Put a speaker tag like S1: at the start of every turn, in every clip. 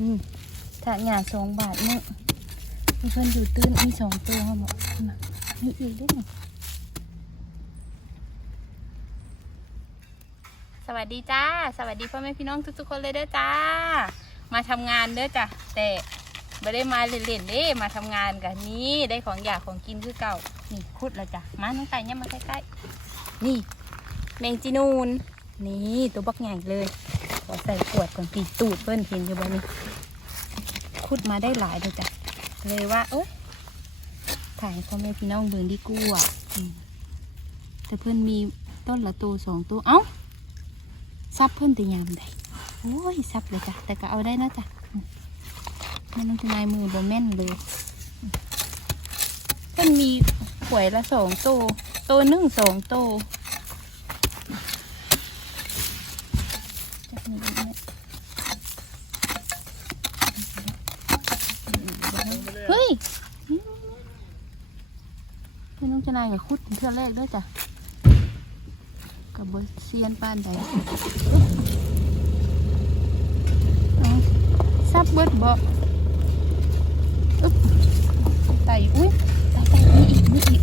S1: นี่ถ้าหยาสองบาทเนี่มีเพื่อนอยู่ตื้นมีสองตัวเขาบอกนะมีอีกด้วยสวัสดีจ้า สวัสดีพ่อแม่พี่น้องทุกๆคนเลยเด้อจ้า มาทำงานเด้อจ้ะแต่ไม่ได้มาเล่นๆเด้มาทำงานกันนี่ได้ของอยากของกินคือเก่านี่คุดแล้วจ้ะมาน้องไก่เนี่ยมาใกล้ๆนี่แมงจีนูนนี่ตัวบักใหญ่เลย ขอใส่ขวดก่อนปีตูดเพิ่นเห็นอยู่บ่นี่คุดมาได้หลายเลยจ้ะเลยว่า เอ้ยถ่ายพ่อแม่พี่น้องเบิ่งดีกว่าอืมแต่เพิ่อนมีต้นละตัวสองตัว เอ้าซับเพิ่อนแต่ยามใดโอ้ยซับเลยจ้ะแต่ก็เอาได้นะจ้ะอืมแม่น้องนายมือบ่แม่นเลยเพิ่อนมีขวยละสองตัวตัวหนึ่งสองตัว จับมือไว้เฮ้ยพี่น้อง จะนายกับคุดเพื่อแรกด้วยจ้ะกับบเซียนปานใดซับเบิดบ่อึ๊บไต่อุ้ยไต่ไต่มีอีกมีอีก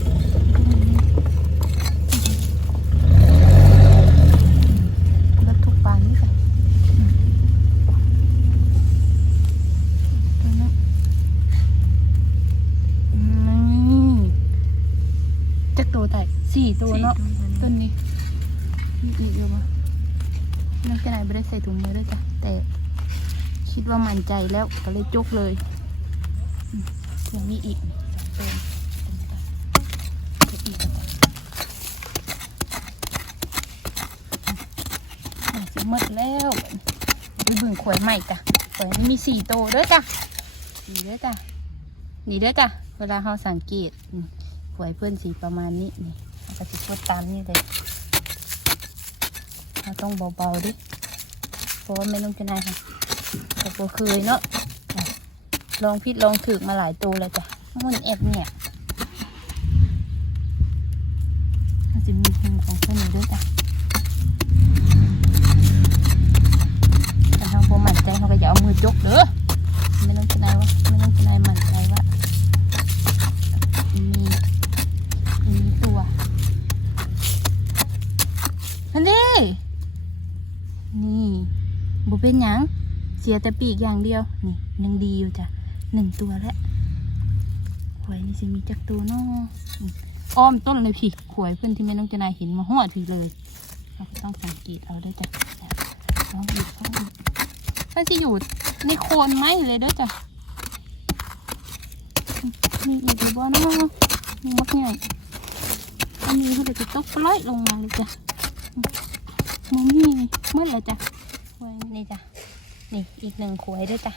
S1: แล้วทุกปานนี่ค่ะ ตัวนี้นี่จักตัวไต่สี่ ตัวเนาะต้นนี้มีอีกอยู่ปะนักจะไหนไม่ได้ใส่ถุงมือด้วยจ้ะแต่คิดว่ามั่นใจแล้วก็เลยจกเลยอืมเดี๋ยวมีอีกสองตัวเก็บอีกก่อนอืมจะหมดแล้วไปเบิ่งขวยใหม่จ้ะขวยนี้มีสี่ตัวเด้อจ้ะนี่เด้อจ้ะนี่เด้อจ้ะเวลาเราสังเกตอืมหวยเพื่อนสีประมาณนี้นี่ ก็จะพูดตามนี่เลยเราต้องเบาๆดิเพราะว่าไม่ต้องจะนายค่ะแต่ก็เคยเนาะลองพิษลองถือมาหลายตัวแล้วจ้ะมันแอบเนี่ยมันจะมีพิมของเพื่อนด้วยจ้ะแต่ทางพวมั่นใจเขาก็อย่าเอามือจกเด้อไม่ต้องจะนายว่าไม่ต้องจะนายมั่นใจว่า เสียแต่ปีกอย่างเดียว นี่ยังดีอยู่จ้ะหนึ่งตัวแล้วขวยนี่จะมีจักตัวเนาะอืมอ้อมต้นเลยพี่ขวยเพื่อนที่ไม่ต้องจนาเห็นมาหอดพี่เลย เราก็ต้องสังเกตเอาด้วยจ้ะลองอีกลองอีกถ้าจะอยู่ในโคนไม้เลยด้อจ้ะมีอีกหรือบ่เนาะมีมักใหญ่อันนี้เขาจะตกปล่อยลงมาเลยจ้ะมองนี่เมื่อไรจ้ะไว้นี่จ้ะ นี่อีกหนึ่งขวยด้วยจ้ะ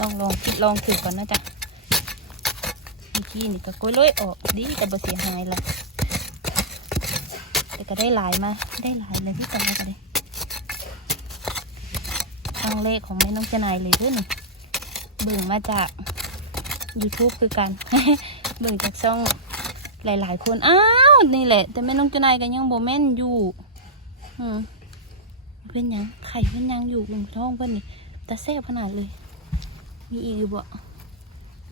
S1: ต้องลองคิดลองถือก่อนนะจ๊ะเมื่อกี้นี่ก็กล้วยลอยออกดีแต่บ่เสียหายละแต่ก็ได้หลายมาได้หลายเลยที่กันเลยก็ได้ครั้งแรกของแม่น้องเจนายเลยเด้วยนี่เบิ่งมาจาก YouTube คือกัน เบิ่งจากช่องหลาย ๆ คน อ้าว นี่แหละ แต่แม่น้องเจนายก็ยังโบแม่นอยู่ อืม เป็นยังไข่เป็นยังอยู่บนท้องเพิ่นนี่ตาแซ่บขนาดเลย มีอีกอยู่บ่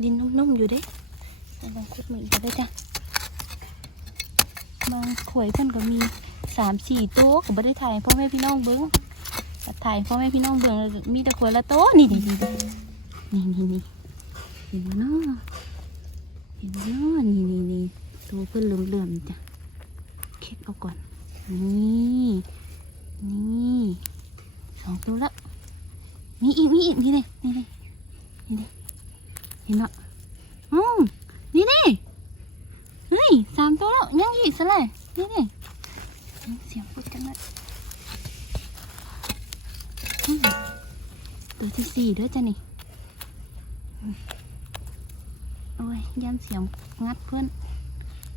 S1: ดินนุ่มๆอยู่เด้ลองคุดมาอีกได้จ้ะบางขวยเพิ่นก็มีสามสี่ตัวก็บ่ได้ถ่ายพ่อแม่พี่น้องเบิ่งถ่ายพ่อแม่พี่น้องเบื่องมีแต่ขวดละโต๊ะนี่นี่นี่นี่นี่นี่เห็นบ่เนาะเห็นบ่เนาะนี่นี่นี่ตัวเพิ่นเหลื่อมๆจ้ะเค็ดเอาก่อนนี่ นี่สองตัวละมีอีกมีอีกนี่เลยนี่เลยนี่เลยเห็นบ่อืมนี่นี่เฮ้ยสามตัวแล้วยังอีกซะเลยนี่นี่เสียงพูดกันเลยตัวที่สี่ด้วยจ้ะนี่โอ้ยยันเสียงงัดเพื่อน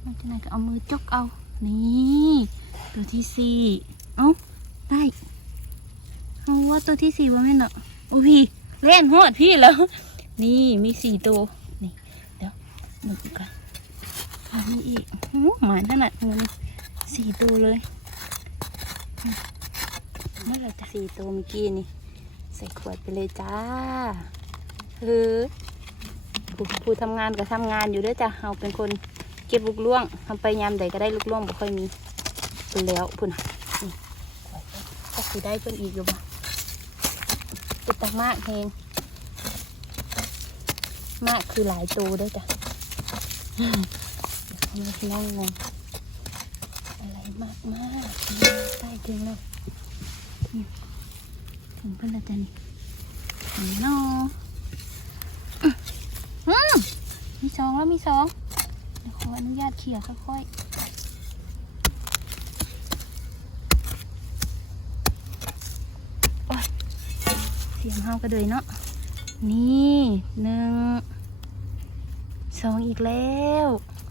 S1: มาจากไหนก็เอามือจกเอา นี่ ตัวที่สี่เอ้า ได้เอาว่าตัวที่สี่ว่าแม่นเหรอโอ้พี่เล่นหอดพี่แล้ว นี่มีสี่ตัวนี่เดี๋ยวมาดูกันเอามีอีกหูหมายขนาดนี้สี่ตัวเลยเมื่อไรจ้ะสี่ตัวเมื่อกี้นี่ ใส่ขวดไปเลยจ้าเออผู้ผู้ทำงานก็ทำงานอยู่ด้วยจ้ะเราเป็นคนเก็บลูกล่วงทำไปยามใดก็ได้ลูกล่วงบ่ค่อยมีเป็นแล้วพุ่นนะ ไปก็คือได้เพิ่นอีกอยู่บ่ติดตักมากเฮงมากคือหลายตัวด้วยจ้ะเดี๋ยวเขาไม่นั่งงงอะไรมากมากใต้ถึงแล้วถึงเพื่อนและจันนี่นออืมมีสองแล้วมีสองเดี๋ยวขออนุญาตเขี่ยค่อยๆโอ๊ย เสียงเฮากระเดยเนาะนี่หนึ่งสองอีกแล้ว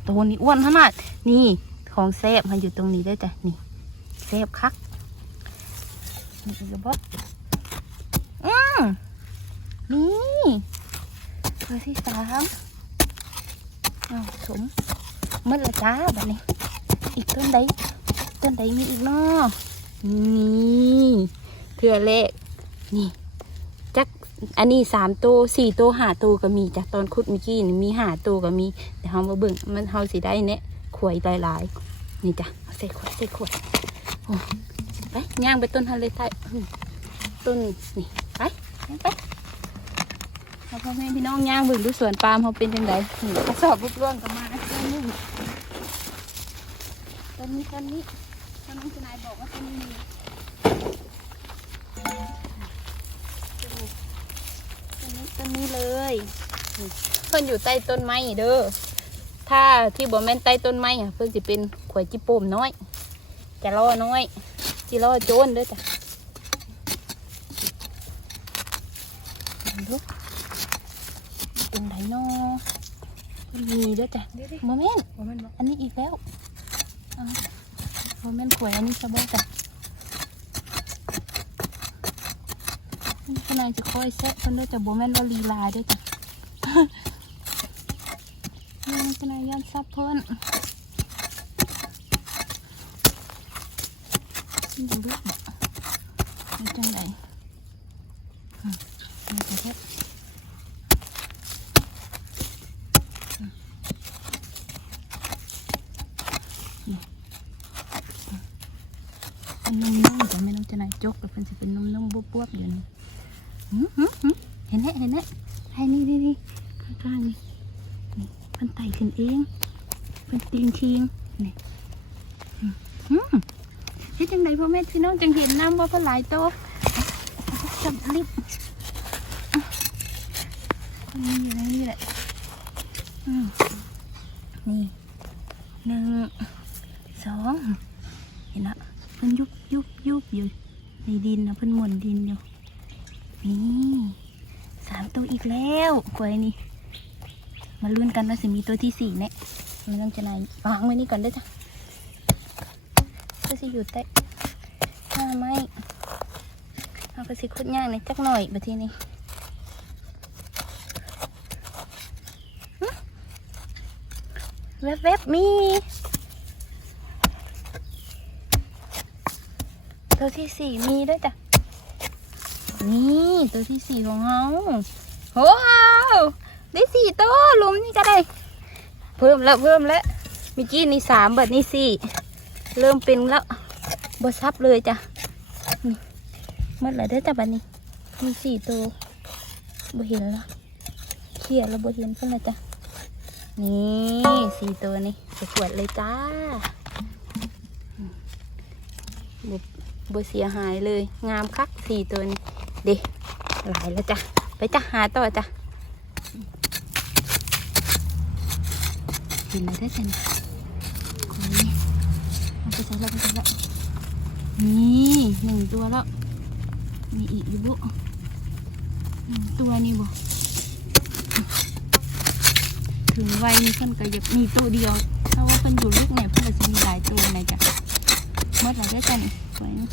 S1: ตัวนี้อ้วนขนาดนี่ของแซบมันอยู่ตรงนี้ด้วยจ้ะนี่แซบคักนี่อีกแล้วบ่อืมนี่ตัวที่สามอ้าวสมหมื่อละจ้าแบบนี้ อีกต้นใดต้นใดมีอีกเนาะนี่เทือเลขนี่ อันนี้สามตัวสี่ตัวห้าตัวก็มีจากตอนคุดเมื่อกี้นี่มีห้าตัวก็มีแต่เฮามาเบิ่งมันเฮาสิได้เนี่ยขวยหลายๆนี่จ้ะเอาใส่ขวดใส่ขวดไปย่างไปต้นฮันเลยไทยต้นนี่ไปไปเอาพ่อแม่พี่น้องย่างเบิ่งดูสวนปาล์มเขาเป็นจังไดนี่กระสอบรูปร่วงกันมาต้นนี้ต้นนี้ต้นนี้ต้นน้องทนายบอกว่าต้นนี้ ต้นนี้เลยเพิ่นอยู่ใต้ต้นไม้เด้อถ้าที่บ่แม่นใต้ต้นไม้อะเพิ่นสิเป็นขวายจิโปมน้อยจะล่อน้อยจิล่อโจนเด้อจ้ะดูเป็นไดโนมีด้วยจ้ะโมเมนต์อันนี้อีกแล้วโมเมนต์ขวยอันนี้สบายจ้ะ นี่ขนาดจะค่อยแซะคนด้วยจ้ะโมเมนว่าลีลาด้วยจ้ะนี่ขนาดย้อนซับเพิ่นดูดูนี่จังไหนอืมนี่จะเฮ็ดเป็นนมนุ่มแต่ไม่ต้องจะไหนจกแต่เป็นจะเป็นนุ่มๆบวบๆอยู่นี่หืมหืมหืม เห็นไหมเห็นไหมให้นี่นี่นี่ข้างๆนี่นี่เพิ่นไต่ขึ้นเองเพิ่นตีนคิงนี่เฮ็ดจังไดพ่อแม่พี่น้องจังเห็นน้ำว่าเพิ่นหลายโตจับลิบนี่อยู่ในนี่แหละนี่หนึ่งสองเห็นละเพิ่นยุบยุบยุบอยู่ในดินนะเพิ่นหมุนดินอยู่ นี่สามตัวอีกแล้วกวยนี่ มาลุ้นกันว่าจะมีตัวที่สี่เนี่ยมันต้องจะไหนวางไว้นี่ก่อนเด้จ้ะก็สิอยู่ใต้หน้าไม้เอาก็สิขุดย่างในอยจักหน่อยบัทีนี้หึแวบๆมี ตัวที่สี่มีด้วยจ้ะ นี่ตัวที่สี่ของเราโอ้โหได้สี่ตัวลุมนี่ก็ได้ เพิ่มแล้วเพิ่มแล้วมื่อกี้นี่สามบัดนี่สี่เริ่มเป็นแล้วบซับเลยจ้ะนี่หมดแล้วเด้จ้ะบัดนี้ มีสี่ตัวบ่เห็นแล้วเขี่ยแล้วบ่เห็นเพิ่นและจ้ะนี่สี่ตัวนี่สวยๆเลยจ้าบเสียหายเลย งามคักสี่ตัวนี้ ด็หลายแล้วจ้ะ ไปจ้ะหาต่อจ้ะเห็นแล้วได้จ้ะนี่คนนี้เอาไปใส่แล้วไปใส่แล้วนี่หนึ่งตัวแล้ว มีอีกอยู่บุหนึ่งตัวนี่บุถึงวัยนี้เพิ่นก็อยากมีตัวเดียวเพราะว่าเพิ่นอยู่ลูกเนี่ยเพิ่นก็จะมีหลายตัวไหนจ้ะเมื่อไหร่ได้จ้ะนี่สวยนะ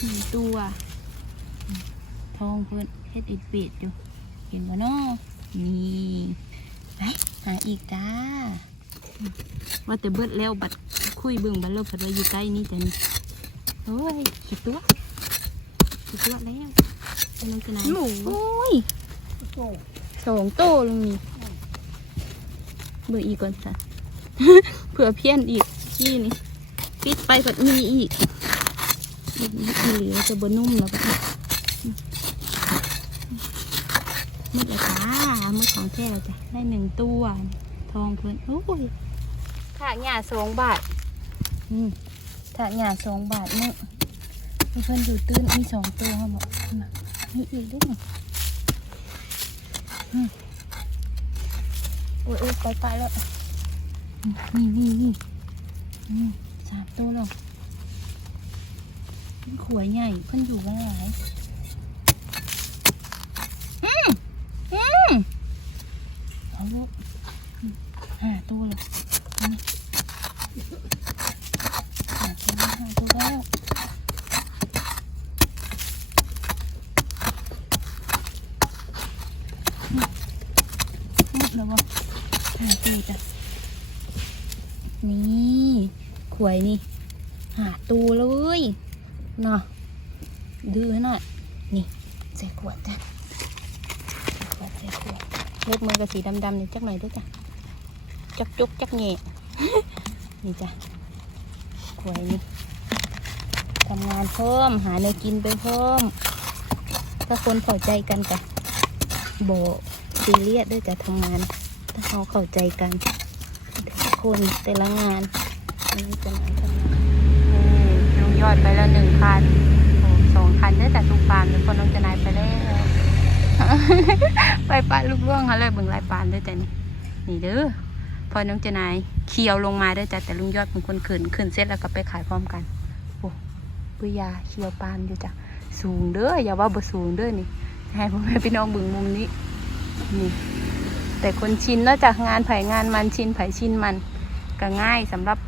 S1: หนึ่งตัว องเพื่อนเฮ็ดอีกเปีดอยู่ เห็นบ่เนาะนี่ไปหาอีกจ้า ว่าแต่เบิดแล้วบัดคุยเบิ่งบัดเลิกผัดไว้อยู่ใกล้นี่แต่นี่โอ้ยขีดตัวขีดตัวแล้วเป็นลักษณะ
S2: หมู
S1: โอ้ย
S2: โอ้
S1: สองโตลงนี่เบอร์อีกก่อนค่ะเผื่อเพี้ยนอีกขี้นี่ปิดไปผัดมีอีกอีกนิดเหลือจะบนุ่มแล้วก็ มืดเลยจ้ามืดของแท้แล้วจ้ะได้หนึ่งตัว ทองเพื่อนโอ้ยถาหยาสองบาทอืมถาหยาสองบาทเนี่ยมีเพื่อนอยู่ตื้นมีสองตัวเขาบอกน่ะมีอีกด้วยนี่อืมโอ้ยโอ้ยไปไปแล้วนี่นี่นี่อืมสามตัวแล้วขวยใหญ่เพื่อนอยู่กันหลายอืมอืมเอาลูกอืมห้าตัวเลยเอานี่ หาตัวแล้วหาตัวแล้วหมด แล้ววะหาตัวจ้ะ นี่ขวยนี่ หาตัวเลยเนาะดื้อหน่อยนี่ใส่ขวดจ้ะใส่ขวดใส่ขวดเล็บมือกับสีดำๆนี่จักหน่อยด้วยจ้ะ จักจุกจักแง่นี่จ้ะขวยนี่ทำงานเพิ่มหาเนยกินไปเพิ่มถ้าคนเข้าใจกันกะโบ ซีเรียสด้วยจะทำงาน ถ้าเขาเข้าใจกันแต่ละคนแต่ละงานนนี้เป็นงานทำงานลุงยอดไปแล้วหนึ่งคันสองคันได้แต่ทุกปานทุกคนน้องจะนายไปแล้วไปปาลูกร่วงเขาเลยบิ่งลายปานด้วยจ้ะนี่นี่เด้อพอน้องเจนายเคียวลงมาด้วยจ้ะแต่ลุงยอดเป็นคนขืนขืนเสร็จแล้วก็ไปขายพร้อมกันโอ้ปุยาเคียวปานอยู่จ้ะสูงเด้ออย่าว่าบ่สูงเด้อนี่ให้พ่อแม่พี่น้องบึงมุมนี้ นี่แต่คนชินนอกจากงานไผ่งานมันชินไผ่ชินมันก็ง่ายสำหรับ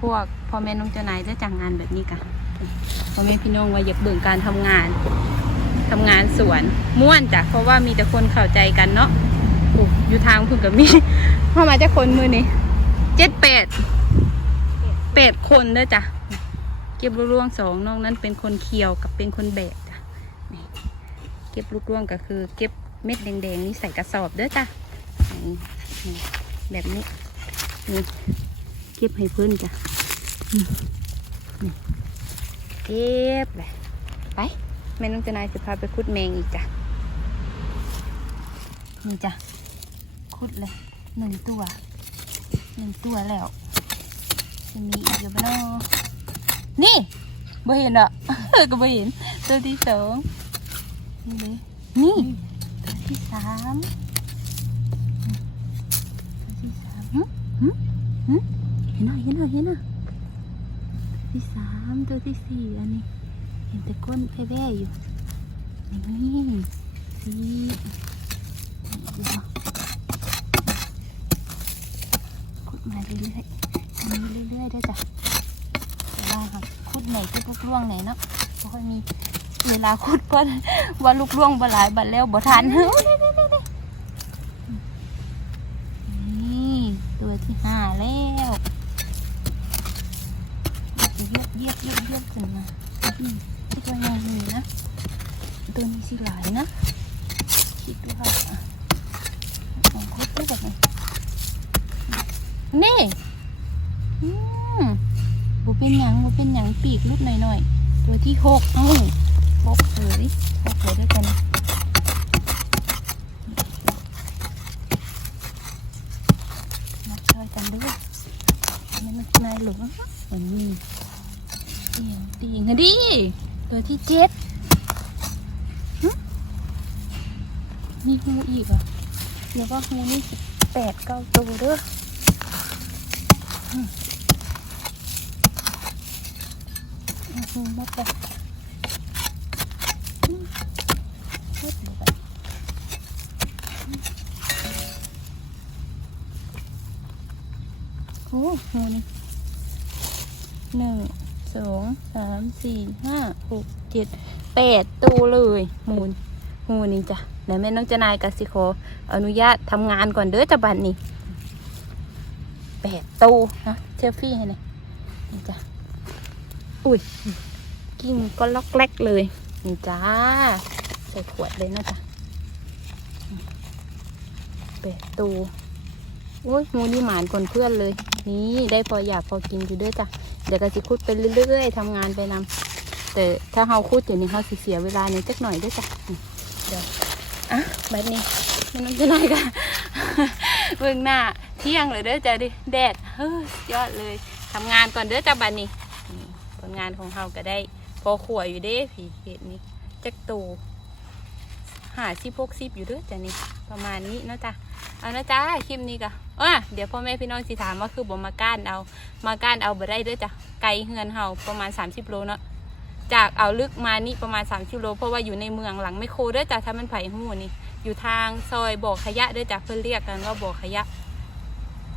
S1: พวกพ่อแม่น้องเจนายได้จากงานแบบนี้กันพ่อแม่พี่น้องว่าอยากเบิ่งการทำงานทำงานสวนม่วนจ้ะเพราะว่ามีแต่คนเข้าใจกันเนาะอยู่ทางพุ่นกับมีพ่อมาจากคนมือนี่เจ็ดแปดแปดคนเด้อจ้ะเก็บลูกร่วงสองน้องนั้นเป็นคนเคียวกับเป็นคนแบกจ้ะเก็บลูกร่วงก็คือ เก็บ เม็ดแดงๆนี่ใส่กระสอบด้อจ้ะแบบนี้นี่เก็บให้เพื่อนจ้ะเก็บเลยไปแม่น้องจะนายจะพาไปคุดแมงอีกจ้ะนี่จ้ะคุดเลยหนึ่งตัวหนึ่งตัวแล้วจะมีอีกหรือเปล่านี่บ่เห็นอะก็บ่เห็นตัวที่สองนี่นี่ ที่สามตัวที่สามหึหึหึเห็นหน่อยเห็นหน่อยเห็นหน่อยตัวที่สามตัวที่สี่อันนี้ เห็นแต่ก้นแพ่ๆอยู่นี่สี่นี่ดูเนาะขุดมาเรื่อยๆอันนี้เรื่อยๆได้จ้ะแต่ว่าครับขุดไหนก็ลูกล่วงไหนเนาะบ่ค่อยมี เวลาขุดเพราะว่าลูกล่วงบ่หลายบัดแล้วบ่ทันเฮ้ยนี่ตัวที่ห้าแล้วเยียบเยียบเยียบเยียบขึ้นมาตัวใหญ่นี่นะตัวนี้สิหลายนะคิดดูค่ะอะลองขุดดูแบบนี้นี่อืมบุเป็นหยังบุเป็นหยังปีกรุดหน่อยๆตัวที่หกเอ้า หกเลยหกเลยด้วยกันมาช่วยกันด้วยนี่มันนายหลงอันนี้เตียงเตียงดิตัวที่เจ็ดมีหูอีกเหรอะเดี๋ยวว่าหูนี่แปดเก้าตัวด้ออื้อหือหมดเลยอืมหมดเลยแบบ โอ้โหนี่หนึ่งสองสามสี่ห้าหกเจ็ดแปดตัวเลยมูนมูนี่จ้ะเดี๋ยวแม่น้องจะนายกสิขออนุญาตทำงานก่อนเด้อจ้ะบัดนี้แปดตัวนะเซลฟี่ให้หน่อยนี่จ้ะอุ้ยกิ้งก็ล็อกแรกเลยนี่จ้าใส่ขวดเลยนะจ๊ะแปดตัวโอ้ยหมูนี่หมานคนเพื่อนเลย นี่ได้พออยากพอกินอยู่ด้วยจ้ะเดี๋ยวก็สิคุดไปเรื่อยๆทำงานไปนำแต่ถ้าเฮาคุดอยู่นี่เฮาสิเสียเวลาในจักหน่อยด้วยจ้ะเดี๋ยวอะแบบนี้มันน้องจะไหนกันเบื้องหน้าเที่ยงเลยเด้อจ้ะดิแดดเฮ้ยยอดเลยทำงานก่อนเด้อจ้ะบัดนี้นี่ผลงานของเฮาก็ได้ พอขวอยู่เด้ผีเห็ดนี่จักตู หาสิบพกสิบอยู่ด้อจ้ะนี่ประมาณนี้เนาะจ้ะเอานะจ้าคลิปนี้ก็อ่เดี๋ยวพ่อแม่พี่น้องสิถามว่าคือบ่มาก้านเอามาก้านเอาบ่ได้ด้อจ้ะไกลเฮือนเฮาประมาณ 30 โลเนาะจากเอาลึกมานี่ประมาณ 30 โล เพราะว่าอยู่ในเมืองหลังไม่โคด้อจ้ะถ้ามันไผ่หูนี่อยู่ทางซอยบ่อขยะด้อจ้ะเพิ่นเรียกกันว่าบ่อขยะ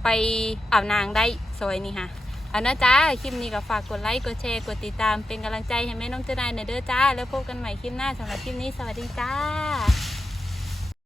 S1: ไปอ่าวนางได้ซอยนี่ค่ะ เอานะจ้า คลิปนี้ก็ฝากกดไลค์ กดแชร์ กดติดตาม เป็นกำลังใจให้แม่น้องเจนายหน่อยเด้อจ้า แล้วพบกันใหม่คลิปหน้าสำหรับคลิปนี้ สวัสดีจ้า